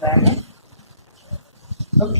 Bene. Ok.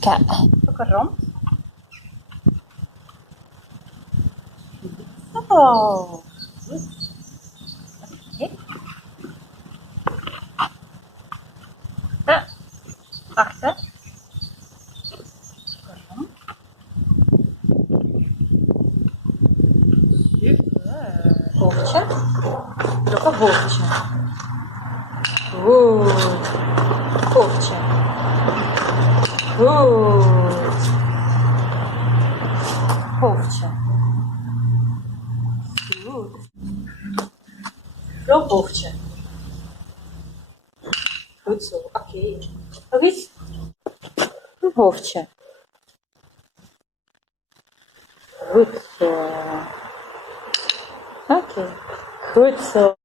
Kijk. Ook een rond. Zo. Goed. Oké. Achter. Rond. Super. Hoofdje. Nog een hoofdje. Goed. Hoofdje. Goed. Hoofdje. Goed. Nog hoofdje. Goed zo. Oké. Nog iets. Een hoofdje. Goed zo. Oké. Goed zo.